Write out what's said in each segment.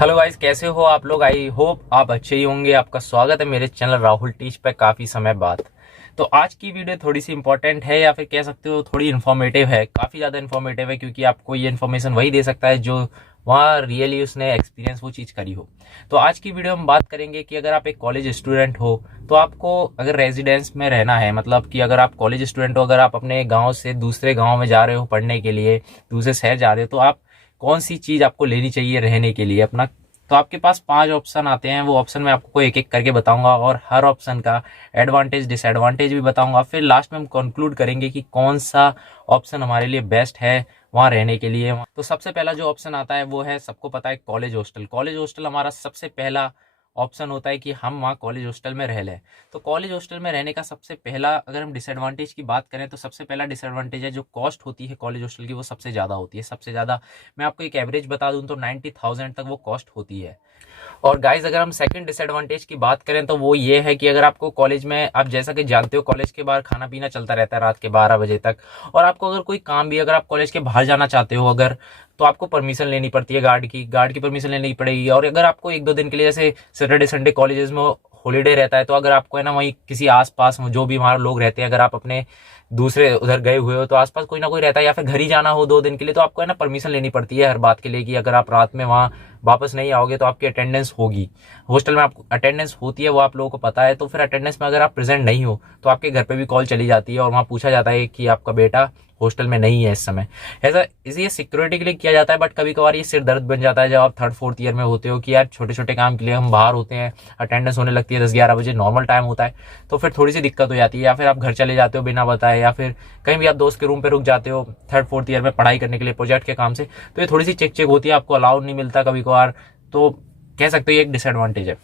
Hello guys, कैसे हो आप लोग। आई होप आप अच्छे ही होंगे। आपका स्वागत है मेरे चैनल राहुल टीच पे काफ़ी समय बाद। तो आज की वीडियो थोड़ी सी इंपॉर्टेंट है या फिर कह सकते हो थोड़ी इन्फॉर्मेटिव है, काफ़ी ज़्यादा इन्फॉर्मेटिव है, क्योंकि आपको ये इन्फॉर्मेशन वही दे सकता है जो वहाँ रियली उसने एक्सपीरियंस वो चीज़ करी हो। तो आज की वीडियो हम बात करेंगे कि अगर आप एक कॉलेज स्टूडेंट हो तो आपको अगर रेजिडेंस में रहना है, मतलब कि अगर आप कॉलेज स्टूडेंट हो, अगर आप अपने गाँव से दूसरे गाँव में जा रहे हो पढ़ने के लिए, दूसरे शहर जा रहे हो, तो आप कौन सी चीज़ आपको लेनी चाहिए रहने के लिए अपना। तो आपके पास 5 ऑप्शन आते हैं, वो ऑप्शन मैं आपको एक एक करके बताऊंगा और हर ऑप्शन का एडवांटेज डिसएडवांटेज भी बताऊंगा। फिर लास्ट में हम कंक्लूड करेंगे कि कौन सा ऑप्शन हमारे लिए बेस्ट है वहाँ रहने के लिए। तो सबसे पहला जो ऑप्शन आता है वो है, सबको पता है, कॉलेज हॉस्टल। कॉलेज हॉस्टल हमारा सबसे पहला ऑप्शन होता है कि हम वहाँ कॉलेज हॉस्टल में रह लें। तो कॉलेज हॉस्टल में रहने का सबसे पहला, अगर हम डिसएडवांटेज की बात करें तो सबसे पहला डिसएडवांटेज है जो कॉस्ट होती है कॉलेज हॉस्टल की, वो सबसे ज़्यादा होती है। सबसे ज़्यादा मैं आपको एक एवरेज बता दूं तो 90,000 तक वो कॉस्ट होती है। और गाइज अगर हम सेकंड डिसएडवांटेज की बात करें तो वो ये है कि अगर आपको कॉलेज में, आप जैसा कि जानते हो, कॉलेज के बाहर खाना पीना चलता रहता है रात के 12 बजे तक। और आपको अगर कोई काम भी, अगर आप कॉलेज के बाहर जाना चाहते हो अगर, तो आपको परमिशन लेनी पड़ती है, गार्ड की परमिशन लेनी पड़ेगी। और अगर आपको 1-2 दिन के लिए, जैसे सैटरडे संडे कॉलेजेस में हॉलीडे रहता है, तो अगर आपको है ना वहीं किसी आसपास जो भी वहाँ लोग रहते हैं, अगर आप अपने दूसरे उधर गए हुए हो तो आसपास कोई ना कोई रहता है, या फिर घर ही जाना हो 2 दिन के लिए, तो आपको है ना परमिशन लेनी पड़ती है हर बात के लिए कि अगर आप रात में वहाँ वापस नहीं आओगे तो आपकी अटेंडेंस होगी। हॉस्टल में आपको अटेंडेंस होती है, वो आप लोगों को पता है। तो फिर अटेंडेंस में अगर आप प्रेजेंट नहीं हो तो आपके घर पे भी कॉल चली जाती है और वहाँ पूछा जाता है कि आपका बेटा हॉस्टल में नहीं है इस समय। ऐसा इसे सिक्योरिटी के लिए किया जाता है, बट कभी कभार ये सिर दर्द बन जाता है जब आप 3rd-4th ईयर में होते हो कि यार छोटे छोटे काम के लिए हम बाहर होते हैं, अटेंडेंस होने लगती है 10-11 बजे, नॉर्मल टाइम होता है, तो फिर थोड़ी सी दिक्कत हो जाती है। या फिर आप घर चले जाते हो बिना बताए, या फिर कहीं भी आप दोस्त के रूम पे रुक जाते हो 3rd-4th ईयर में पढ़ाई करने के लिए प्रोजेक्ट के काम से, तो ये थोड़ी सी चेक चेक होती है, आपको अलाउड नहीं मिलता कभी कभार। तो कह सकते हो ये एक डिसएडवांटेज है।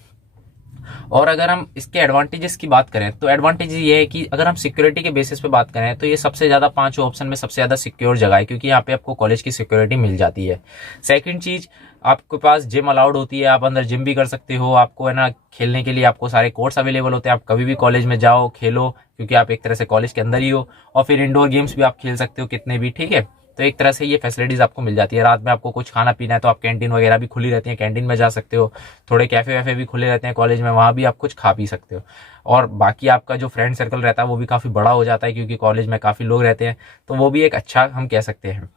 और अगर हम इसके एडवांटेजेस की बात करें तो एडवांटेज ये है कि अगर हम सिक्योरिटी के बेसिस पे बात करें तो ये सबसे ज़्यादा 5 ऑप्शन में सबसे ज़्यादा सिक्योर जगह है, क्योंकि यहाँ पे आपको कॉलेज की सिक्योरिटी मिल जाती है। सेकंड चीज़, आपके पास जिम अलाउड होती है, आप अंदर जिम भी कर सकते हो। आपको है ना खेलने के लिए आपको सारे कोर्ट्स अवेलेबल होते हैं, आप कभी भी कॉलेज में जाओ खेलो, क्योंकि आप एक तरह से कॉलेज के अंदर ही हो। और फिर इंडोर गेम्स भी आप खेल सकते हो कितने भी, ठीक है। तो एक तरह से ये फैसिलिटीज आपको मिल जाती है। रात में आपको कुछ खाना पीना है तो आप कैंटीन वगैरह भी खुली रहती है, कैंटीन में जा सकते हो। थोड़े कैफे वैफे भी खुले रहते हैं कॉलेज में, वहाँ भी आप कुछ खा पी सकते हो। और बाकी आपका जो फ्रेंड सर्कल रहता है वो भी काफ़ी बड़ा हो जाता है, क्योंकि कॉलेज में काफ़ी लोग रहते हैं, तो वो भी एक अच्छा हम कह सकते हैं।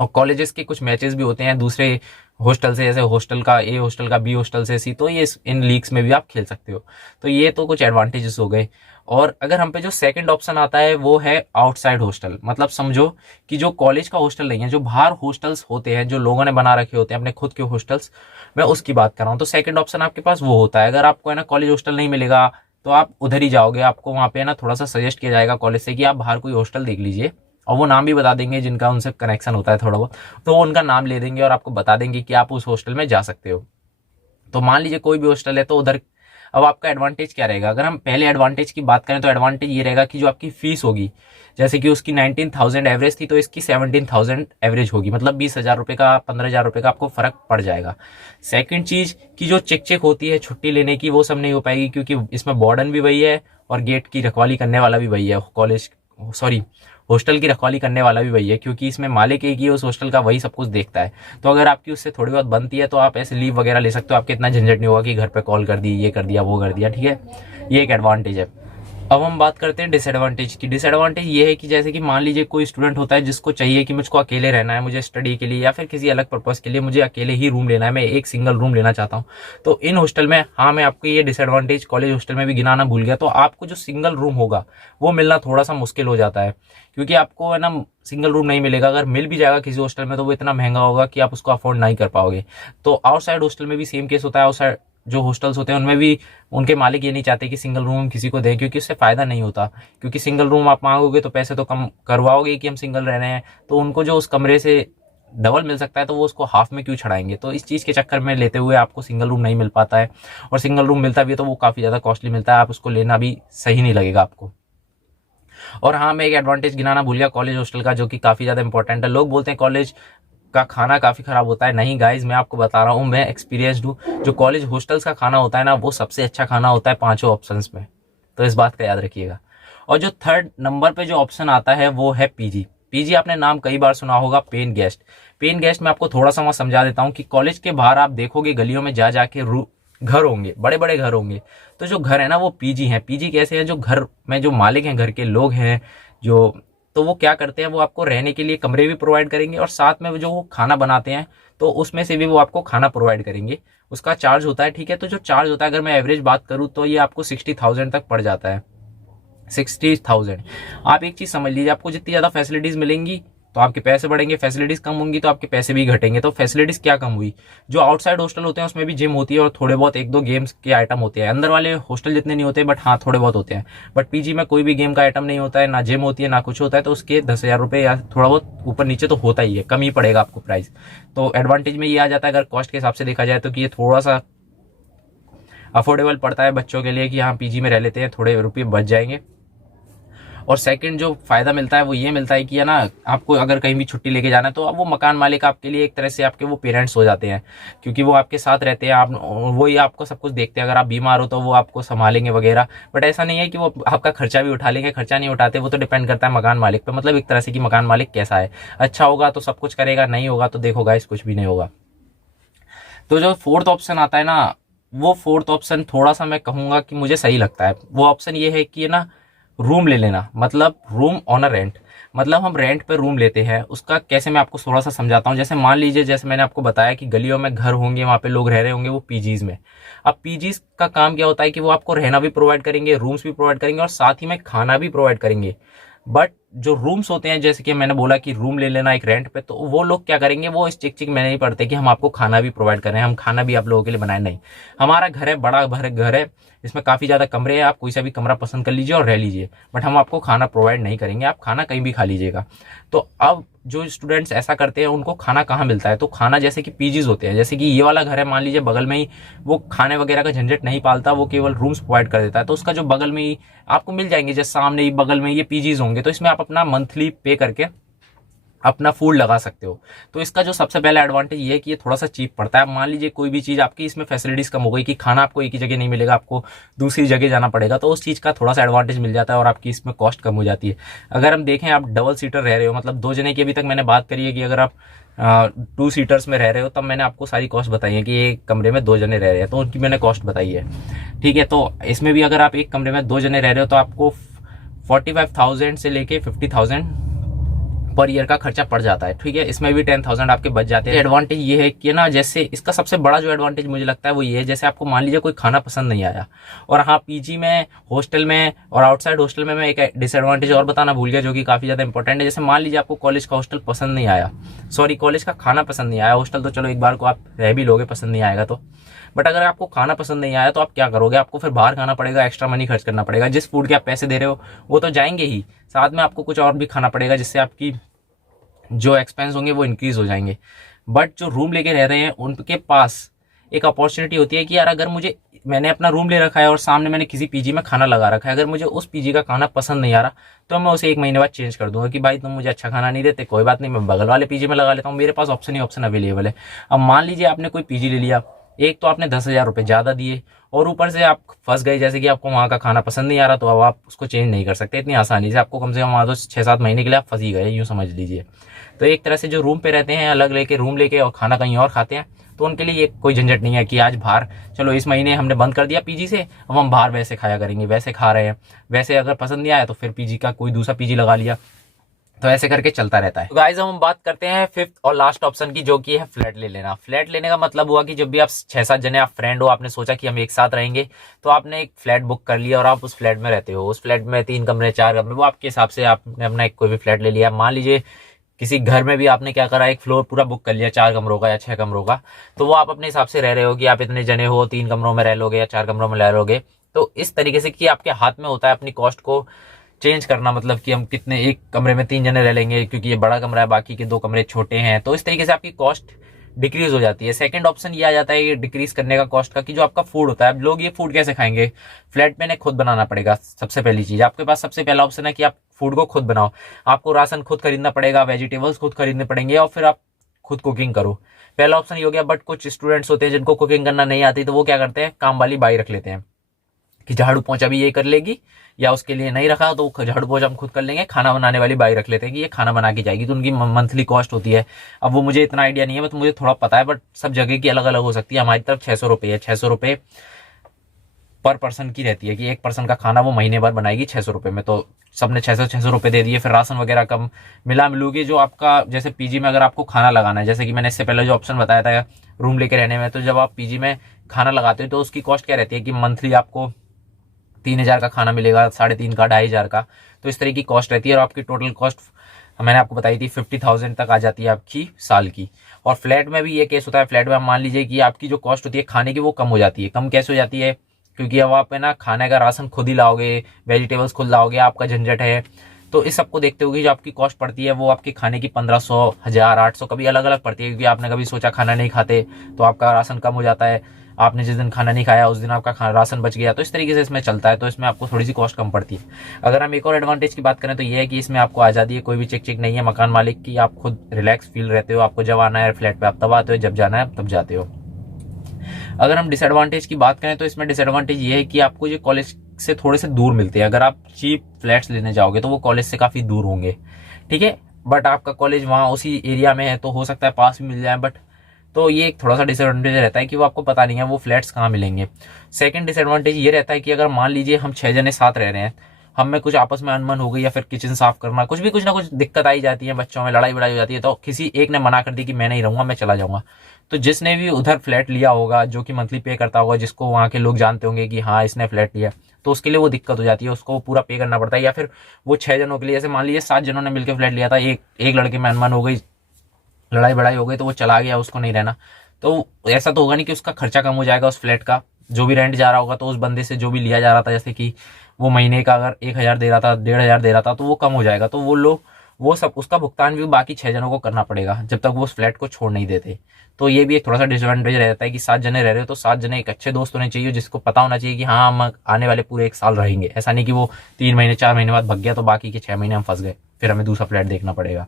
और कॉलेजेस के कुछ मैचेस भी होते हैं दूसरे हॉस्टल से, जैसे हॉस्टल का ए, हॉस्टल का बी, हॉस्टल से सी, तो ये इन लीग्स में भी आप खेल सकते हो। तो ये तो कुछ एडवांटेजेस हो गए। और अगर हम पे जो सेकंड ऑप्शन आता है वो है आउटसाइड हॉस्टल। मतलब समझो कि जो कॉलेज का हॉस्टल नहीं है, जो बाहर हॉस्टल्स होते हैं जो लोगों ने बना रखे होते हैं अपने खुद के हॉस्टल्स, मैं उसकी बात कर रहा हूँ। तो सेकंड ऑप्शन आपके पास वो होता है, अगर आपको है ना कॉलेज हॉस्टल नहीं मिलेगा तो आप उधर ही जाओगे। आपको वहाँ पे ना थोड़ा सा सजेस्ट किया जाएगा कॉलेज से कि आप बाहर कोई हॉस्टल देख लीजिए, और वो नाम भी बता देंगे जिनका उनसे कनेक्शन होता है थोड़ा बहुत, तो वो उनका नाम ले देंगे और आपको बता देंगे कि आप उस हॉस्टल में जा सकते हो। तो मान लीजिए कोई भी हॉस्टल है तो उधर, अब आपका एडवांटेज क्या रहेगा। अगर हम पहले एडवांटेज की बात करें तो एडवांटेज ये रहेगा कि जो आपकी फीस होगी, जैसे कि उसकी 19,000 एवरेज थी तो इसकी 17,000 एवरेज होगी, मतलब 20,000 रुपये का, 15,000 रुपये का आपको फर्क पड़ जाएगा। सेकंड चीज की जो चेक चेक होती है छुट्टी लेने की, वो सब नहीं हो पाएगी, क्योंकि इसमें वार्डन भी वही है और गेट की रखवाली करने वाला भी वही है, कॉलेज सॉरी हॉस्टल की रखवाली करने वाला भी वही है, क्योंकि इसमें मालिक एक ही है उस हॉस्टल का, वही सब कुछ देखता है। तो अगर आपकी उससे थोड़ी बहुत बनती है तो आप ऐसे लीव वगैरह ले सकते हो, आपके इतना झंझट नहीं होगा कि घर पे कॉल कर दी, ये कर दिया, वो कर दिया, ठीक है। ये एक एडवांटेज है। अब हम बात करते हैं डिसएडवांटेज की। डिसएडवांटेज ये है कि जैसे कि मान लीजिए कोई स्टूडेंट होता है जिसको चाहिए कि मुझको अकेले रहना है, मुझे स्टडी के लिए या फिर किसी अलग पर्पस के लिए मुझे अकेले ही रूम लेना है, मैं एक सिंगल रूम लेना चाहता हूँ। तो इन हॉस्टल में, हाँ मैं आपको ये डिसएडवांटेज कॉलेज हॉस्टल में भी गिनाना भूल गया, तो आपको जो सिंगल रूम होगा वो मिलना थोड़ा सा मुश्किल हो जाता है, क्योंकि आपको है ना सिंगल रूम नहीं मिलेगा। अगर मिल भी जाएगा किसी हॉस्टल में तो वो इतना महंगा होगा कि आप उसको अफोर्ड नहीं कर पाओगे। तो आउटसाइड हॉस्टल में भी सेम केस होता है। आउटसाइड जो हॉस्टल्स होते हैं उनमें भी उनके मालिक ये नहीं चाहते कि सिंगल रूम किसी को दें, क्योंकि उससे फायदा नहीं होता। क्योंकि सिंगल रूम आप मांगोगे तो पैसे तो कम करवाओगे कि हम सिंगल रह रहे हैं, तो उनको जो उस कमरे से डबल मिल सकता है तो वो उसको हाफ में क्यों छड़ाएंगे। तो इस चीज़ के चक्कर में लेते हुए आपको सिंगल रूम नहीं मिल पाता है, और सिंगल रूम मिलता भी है तो वो काफ़ी ज़्यादा कॉस्टली मिलता है, आप उसको लेना भी सही नहीं लगेगा आपको। और हाँ, मैं एक एडवांटेज गिनाना भूल गया कॉलेज हॉस्टल का, जो कि काफ़ी ज़्यादा इंपॉर्टेंट है। लोग बोलते हैं कॉलेज का खाना काफ़ी ख़राब होता है, नहीं गाइज, मैं आपको बता रहा हूँ, मैं एक्सपीरियंस्ड हूँ। जो कॉलेज हॉस्टल्स का खाना होता है ना, वो सबसे अच्छा खाना होता है 5 ऑप्शंस में, तो इस बात का याद रखिएगा। और जो 3rd नंबर पे जो ऑप्शन आता है वो है पीजी। पीजी आपने नाम कई बार सुना होगा, पेन गेस्ट। पेन गेस्ट में आपको थोड़ा सा मैं समझा देता हूँ कि कॉलेज के बाहर आप देखोगे गलियों में जा जाके घर होंगे, बड़े बड़े घर होंगे। तो जो घर है ना वो पीजी हैं। पीजी कैसे है, जो घर में जो मालिक हैं, घर के लोग हैं जो, तो वो क्या करते हैं, वो आपको रहने के लिए कमरे भी प्रोवाइड करेंगे और साथ में जो वो खाना बनाते हैं तो उसमें से भी वो आपको खाना प्रोवाइड करेंगे। उसका चार्ज होता है, ठीक है। तो जो चार्ज होता है, अगर मैं एवरेज बात करूँ तो ये आपको 60,000 तक पड़ जाता है। 60,000। आप एक चीज समझ लीजिए, आपको जितनी ज्यादा फैसिलिटीज मिलेंगी तो आपके पैसे बढ़ेंगे, फैसिलिटीज कम होंगी तो आपके पैसे भी घटेंगे। तो फैसिलिटीज क्या कम हुई, जो आउटसाइड हॉस्टल होते हैं उसमें भी जिम होती है और थोड़े बहुत एक दो गेम्स के आइटम होते हैं। अंदर वाले हॉस्टल जितने नहीं होते, बट हाँ थोड़े बहुत होते हैं। बट पीजी में कोई भी गेम का आइटम नहीं होता है, ना जिम होती है ना कुछ होता है। तो उसके 10,000 रुपये या थोड़ा बहुत ऊपर नीचे तो होता ही है, कम ही पड़ेगा आपको प्राइस। तो एडवांटेज में ये आ जाता है अगर कॉस्ट के हिसाब से देखा जाए तो, कि ये थोड़ा सा अफोर्डेबल पड़ता है बच्चों के लिए कि हाँ पीजी में रह लेते हैं, थोड़े रुपये बच जाएंगे। और सेकंड जो फायदा मिलता है वो ये मिलता है कि है ना, आपको अगर कहीं भी छुट्टी लेके जाना है तो अब वो मकान मालिक आपके लिए एक तरह से आपके वो पेरेंट्स हो जाते हैं, क्योंकि वो आपके साथ रहते हैं। आप वो ही आपको सब कुछ देखते हैं। अगर आप बीमार हो तो वो आपको संभालेंगे वगैरह। बट ऐसा नहीं है कि वो आपका खर्चा भी उठा लेंगे, खर्चा नहीं उठाते। वो तो डिपेंड करता है मकान मालिक पे, मतलब एक तरह से कि मकान मालिक कैसा है। अच्छा होगा तो सब कुछ करेगा, नहीं होगा तो देखो गाइस कुछ भी नहीं होगा। तो जो फोर्थ ऑप्शन आता है ना, वो फोर्थ ऑप्शन थोड़ा सा मैं कहूंगा कि मुझे सही लगता है। वो ऑप्शन ये है कि ना, रूम ले लेना, मतलब रूम ऑन अ रेंट। मतलब हम रेंट पे रूम लेते हैं। उसका कैसे मैं आपको थोड़ा सा समझाता हूँ। जैसे मान लीजिए, जैसे मैंने आपको बताया कि गलियों में घर होंगे, वहां पे लोग रह रहे होंगे, वो पीजीज में। अब पीजीज का काम क्या होता है कि वो आपको रहना भी प्रोवाइड करेंगे, रूम्स भी प्रोवाइड करेंगे और साथ ही में खाना भी प्रोवाइड करेंगे। बट जो रूम्स होते हैं, जैसे कि मैंने बोला कि रूम ले लेना एक रेंट पे, तो वो लोग क्या करेंगे, वो इस चिक चिक में नहीं पड़ते कि हम आपको खाना भी प्रोवाइड करें, हम खाना भी आप लोगों के लिए बनाए। नहीं, हमारा घर है, बड़ा भर घर है, इसमें काफी ज्यादा कमरे हैं, आप कोई सा भी कमरा पसंद कर लीजिए और रह लीजिए। बट हम आपको खाना प्रोवाइड नहीं करेंगे, आप खाना कहीं भी खा लीजिएगा। तो अब जो स्टूडेंट्स ऐसा करते हैं उनको खाना कहाँ मिलता है, तो खाना जैसे कि पीजीज होते हैं, जैसे कि ये वाला घर है मान लीजिए बगल में ही, वो खाने वगैरह का झंझट नहीं पालता, वो केवल रूम्स प्रोवाइड कर देता है। तो उसका जो बगल में ही आपको मिल जाएंगे, जैसे सामने ही बगल में ये पीजीज होंगे, तो इसमें आप अपना मंथली पे करके अपना फूड लगा सकते हो। तो इसका जो सबसे पहला एडवांटेज ये है कि ये थोड़ा सा चीप पड़ता है। मान लीजिए कोई भी चीज आपकी इसमें फैसिलिटीज कम हो गई कि खाना आपको एक ही जगह नहीं मिलेगा, आपको दूसरी जगह जाना पड़ेगा, तो उस चीज का थोड़ा सा एडवांटेज मिल जाता है और आपकी इसमें कॉस्ट कम हो जाती है। अगर हम देखें, आप डबल सीटर रह रहे हो, मतलब दो जने की अभी तक मैंने बात करी है कि अगर आप 2 सीटर्स में रह रहे हो, तब मैंने आपको सारी कॉस्ट बताई है कि एक कमरे में 2 जने रह रहे हैं, तो उनकी मैंने कॉस्ट बताई है। ठीक है, तो इसमें भी अगर आप एक कमरे में 2 जने रह रहे हो तो आपको 45,000 से लेके 50,000 पर ईयर का खर्चा पड़ जाता है। ठीक है, इसमें भी 10,000 आपके बच जाते हैं। एडवांटेज ये है कि ना, जैसे इसका सबसे बड़ा जो एडवांटेज मुझे लगता है वो ये है, जैसे आपको मान लीजिए कोई खाना पसंद नहीं आया, और हाँ पीजी में, हॉस्टल में और आउटसाइड हॉस्टल में मैं एक डिसएडवांटेज और बताना भूल गया जो कि काफी ज्यादा इंपॉर्टेंट है। जैसे मान लीजिए आपको कॉलेज का हॉस्टल पसंद नहीं आया, सॉरी कॉलेज का खाना पसंद नहीं आया, हॉस्टल तो चलो एक बार को आप रह भी लोगे, पसंद नहीं आएगा तो। बट अगर आपको खाना पसंद नहीं आया तो आप क्या करोगे, आपको फिर बाहर खाना पड़ेगा, एक्स्ट्रा मनी खर्च करना पड़ेगा। जिस फूड के आप पैसे दे रहे हो वो तो जाएंगे ही, साथ में आपको कुछ और भी खाना पड़ेगा, जिससे आपकी जो एक्सपेंस होंगे वो इंक्रीज हो जाएंगे। बट जो रूम लेके रह रहे हैं उनके पास एक अपॉर्चुनिटी होती है कि यार अगर मैंने अपना रूम ले रखा है और सामने मैंने किसी पीजी में खाना लगा रखा है, अगर मुझे उस पीजी का खाना पसंद नहीं आ रहा तो मैं उसे 1 महीने बाद चेंज कर दूंगा कि भाई तुम मुझे अच्छा खाना नहीं देते, कोई बात नहीं, मैं बगल वाले पीजी में लगा लेता हूँ, मेरे पास ऑप्शन ही ऑप्शन अवेलेबल है। अब मान लीजिए आपने कोई पीजी ले लिया, एक तो आपने 10,000 रुपये ज्यादा दिए और ऊपर से आप फंस गए, जैसे कि आपको वहां का खाना पसंद नहीं आ रहा, तो अब आप उसको चेंज नहीं कर सकते इतनी आसानी से। आपको कम से कम वहां तो 6-7 महीने के लिए आप फंस ही गए, यूं समझ लीजिए। तो एक तरह से जो रूम पे रहते हैं, अलग लेके रूम लेके और खाना कहीं और खाते हैं, तो उनके लिए ये कोई झंझट नहीं है कि आज बाहर, चलो इस महीने हमने बंद कर दिया पीजी से, अब हम बाहर वैसे खाया करेंगे, वैसे खा रहे हैं, वैसे अगर पसंद नहीं आया तो फिर पीजी का कोई दूसरा पीजी लगा लिया, तो ऐसे करके चलता रहता है। तो गाइस हम बात करते हैं फिफ्थ और लास्ट ऑप्शन की, जो कि है फ्लैट ले लेना। फ्लैट लेने का मतलब हुआ कि जब भी आप 6-7 जने आप फ्रेंड हो, आपने सोचा कि हम एक साथ रहेंगे, तो आपने एक फ्लैट बुक कर लिया और आप उस फ्लैट में रहते हो। उस फ्लैट में 3 कमरे 4 कमरे, वो आपके हिसाब से आपने अपना एक कोई भी फ्लैट ले लिया। मान लीजिए किसी घर में भी आपने क्या करा, एक फ्लोर पूरा बुक कर लिया 4 कमरों का या 6 कमरों का, तो वो आप अपने हिसाब से रह रहे हो कि आप इतने जने हो, 3 कमरों में रह लोगे या 4 कमरों में रह लोगे। तो इस तरीके से कि आपके हाथ में होता है अपनी कॉस्ट को चेंज करना, मतलब कि हम कितने, एक कमरे में 3 जने रह लेंगे क्योंकि ये बड़ा कमरा है, बाकी के 2 कमरे छोटे हैं, तो इस तरीके से आपकी कॉस्ट डिक्रीज हो जाती है। सेकंड ऑप्शन ये आ जाता है डिक्रीज करने का कॉस्ट का, कि जो आपका फूड होता है, अब लोग ये फूड कैसे खाएंगे, फ्लैट में खुद बनाना पड़ेगा। सबसे पहली चीज, आपके पास सबसे पहला ऑप्शन है कि आप फूड को खुद बनाओ, आपको राशन खुद खरीदना पड़ेगा, वेजिटेबल्स खुद खरीदने पड़ेंगे और फिर आप खुद कुकिंग करो। पहला ऑप्शन ये हो गया। बट कुछ स्टूडेंट्स होते हैं जिनको कुकिंग करना नहीं आती, तो वो क्या करते हैं, काम वाली बाई रख लेते हैं कि झाड़ू पोंछा भी ये कर लेगी, या उसके लिए नहीं रखा तो झाड़ू पोंछा हम खुद कर लेंगे, खाना बनाने वाली बाई रख लेते हैं कि ये खाना बना के जाएगी, तो उनकी मंथली कॉस्ट होती है। अब वो मुझे इतना आइडिया नहीं है, तो मुझे थोड़ा पता है, बट सब जगह की अलग अलग हो सकती है। हमारी तरफ 600 रुपये है, 600 रुपये पर पर्सन की रहती है कि एक पर्सन का खाना वो महीने भर बनाएगी 600 रुपये में। तो सबने 600 रुपये दे दिए। फिर राशन वगैरह कम मिला मिलूगी जो आपका, जैसे पीजी में अगर आपको खाना लगाना है, जैसे कि मैंने इससे पहले जो ऑप्शन बताया था रूम लेके रहने में, तो जब आप पीजी में खाना लगाते हो तो उसकी कॉस्ट क्या रहती है कि मंथली आपको 3000 का खाना मिलेगा, 3.5 का, 2500 का, तो इस तरह की कॉस्ट रहती है। और आपकी टोटल कॉस्ट मैंने आपको बताई थी 50,000 तक आ जाती है आपकी साल की। और फ्लैट में भी ये केस होता है, फ्लैट में आप मान लीजिए कि आपकी जो कॉस्ट होती है खाने की वो कम हो जाती है। कम कैसे हो जाती है, क्योंकि अब आप है ना खाने का राशन खुद ही लाओगे, वेजिटेबल्स खुद लाओगे, आपका झंझट है। तो इस सबको देखते हुए जो आपकी कॉस्ट पड़ती है वो आपकी खाने की 1500, 1000, 800 कभी अलग अलग पड़ती है, क्योंकि आपने कभी सोचा खाना नहीं खाते तो आपका राशन कम हो जाता है। आपने जिस दिन खाना नहीं खाया उस दिन आपका राशन बच गया, तो इस तरीके से इसमें चलता है। तो इसमें आपको थोड़ी सी कॉस्ट कम पड़ती है। अगर हम एक और एडवांटेज की बात करें तो ये है कि इसमें आपको आज़ादी है, कोई भी चेक चेक नहीं है मकान मालिक की, आप खुद रिलैक्स फील रहते हो। आपको जब आना है फ्लैट पे आप तब आते हो, जब जाना है तब जाते हो। अगर हम डिसएडवांटेज की बात करें तो इसमें डिसएडवांटेज ये है कि आपको ये कॉलेज से थोड़े से दूर मिलते हैं। अगर आप चीप फ्लैट्स लेने जाओगे तो वो कॉलेज से काफ़ी दूर होंगे, ठीक है, बट आपका कॉलेज वहाँ उसी एरिया में है तो हो सकता है पास भी मिल जाए। बट तो ये एक थोड़ा सा डिसएडवांटेज रहता है कि वो आपको पता नहीं है वो फ्लैट्स कहाँ मिलेंगे। सेकंड डिसएडवांटेज ये रहता है कि अगर मान लीजिए हम 6 जने साथ रह रहे हैं, हम में कुछ आपस में अनबन हो गई या फिर किचन साफ करना, कुछ ना कुछ दिक्कत आई जाती है, बच्चों में लड़ाई बड़ाई हो जाती है, तो किसी एक ने मना कर दी कि मैं नहीं रहूंगा, मैं चला जाऊंगा, तो जिसने भी उधर फ्लैट लिया होगा, जो कि मंथली पे करता होगा, जिसको वहाँ के लोग जानते होंगे कि हाँ इसने फ्लैट लिया, तो उसके लिए वो दिक्कत हो जाती है, उसको पूरा पे करना पड़ता है। या फिर वो 6 जनों के लिए, जैसे मान लीजिए 7 जनों ने मिलकर फ्लैट लिया था, एक लड़के में अनबन हो गई, लड़ाई बड़ाई हो गई, तो वो चला गया, उसको नहीं रहना, तो ऐसा तो होगा नहीं कि उसका खर्चा कम हो जाएगा उस फ्लैट का, जो भी रेंट जा रहा होगा, तो उस बंदे से जो भी लिया जा रहा था, जैसे कि वो महीने का अगर 1000 दे रहा था, 1500 दे रहा था, तो वो कम हो जाएगा। तो वो लोग वो सब उसका भुगतान भी बाकी 6 जनों को करना पड़ेगा जब तक वो उस फ्लैट को छोड़ नहीं देते। तो ये भी एक थोड़ा सा डिसएडवांटेज रहता है कि 7 जने रह रहे हो तो 7 जने एक अच्छे दोस्त होने चाहिए, जिसको पता होना चाहिए कि हाँ हम आने वाले पूरे 1 साल रहेंगे। ऐसा नहीं कि वो 3 महीने 4 महीने बाद भग गया तो बाकी के 6 महीने हम फंस गए, फिर हमें दूसरा फ्लैट देखना पड़ेगा।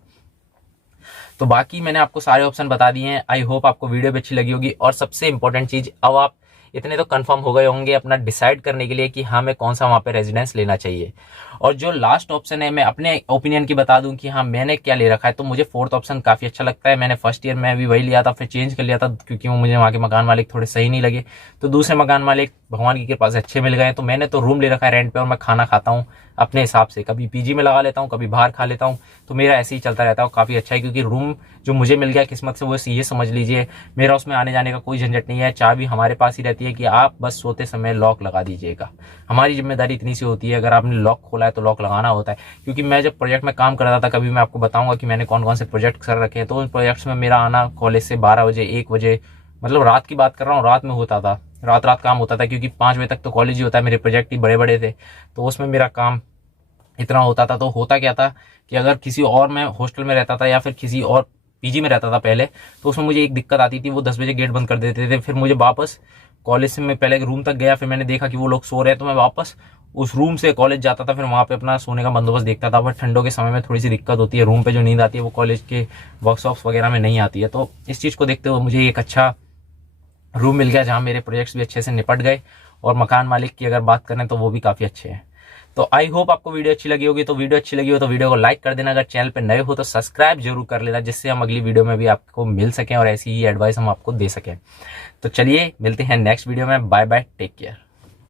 तो बाकी मैंने आपको सारे ऑप्शन बता दिए हैं। आई होप आपको वीडियो भी अच्छी लगी होगी। और सबसे इंपॉर्टेंट चीज, अब आप इतने तो कंफर्म हो गए होंगे अपना डिसाइड करने के लिए कि हाँ मैं कौन सा वहाँ पे रेजिडेंस लेना चाहिए। और जो लास्ट ऑप्शन है, मैं अपने ओपिनियन की बता दूं कि हाँ मैंने क्या ले रखा है, तो मुझे 4th ऑप्शन काफी अच्छा लगता है। मैंने फर्स्ट ईयर में भी वही लिया था, फिर चेंज कर लिया था क्योंकि वो मुझे वहाँ के मकान मालिक थोड़े सही नहीं लगे। तो दूसरे मकान मालिक भगवान की कृपा से अच्छे मिल गए, तो मैंने तो रूम ले रखा है रेंट पे, और मैं खाना खाता हूँ अपने हिसाब से, कभी पीजी में लगा लेता हूँ, कभी बाहर खा लेता हूँ, तो मेरा ऐसे ही चलता रहता है। काफ़ी अच्छा है क्योंकि रूम जो मुझे मिल गया किस्मत से, वो ये समझ लीजिए मेरा उसमें आने जाने का कोई झंझट नहीं है। चाबी हमारे पास ही रहती है कि आप बस सोते समय लॉक लगा दीजिएगा। हमारी जिम्मेदारी इतनी सी होती है, अगर आपने लॉक खोला है तो लॉक लगाना होता है। क्योंकि मैं जब प्रोजेक्ट में काम कर रहा था, कभी मैं आपको बताऊंगा कि मैंने कौन कौन से प्रोजेक्ट कर रखे हैं, तो उन प्रोजेक्ट्स में मेरा आना कॉलेज से 12 बजे 1 बजे, मतलब रात की बात कर रहा हूँ, रात में होता था, रात काम होता था, क्योंकि 5 बजे तक तो कॉलेज ही होता है। मेरे प्रोजेक्ट ही बड़े बड़े थे, तो उसमें मेरा काम इतना होता था। तो होता क्या था कि अगर किसी और मैं हॉस्टल में रहता था या फिर किसी और पीजी में रहता था पहले, तो उसमें मुझे एक दिक्कत आती थी, वो 10 बजे गेट बंद कर देते थे। फिर मुझे वापस कॉलेज से मैं पहले रूम तक गया, फिर मैंने देखा कि वो लोग सो रहे हैं, तो मैं वापस उस रूम से कॉलेज जाता था, फिर वहाँ पे अपना सोने का बंदोबस्त देखता था। बट ठंडों के समय में थोड़ी सी दिक्कत होती है, रूम पे जो नींद आती है वो कॉलेज के वर्कशॉप्स वगैरह में नहीं आती है। तो इस चीज़ को देखते हुए मुझे एक अच्छा रूम मिल गया जहाँ मेरे प्रोजेक्ट्स भी अच्छे से निपट गए, और मकान मालिक की अगर बात करें तो वो भी काफ़ी अच्छे हैं। तो आई होप आपको वीडियो अच्छी लगी होगी। तो वीडियो अच्छी लगी हो तो वीडियो को लाइक कर देना, अगर चैनल पे नए हो तो सब्सक्राइब जरूर कर लेना, जिससे हम अगली वीडियो में भी आपको मिल सकें और ऐसी ही एडवाइस हम आपको दे सकें। तो चलिए मिलते हैं नेक्स्ट वीडियो में। Bye bye, take care.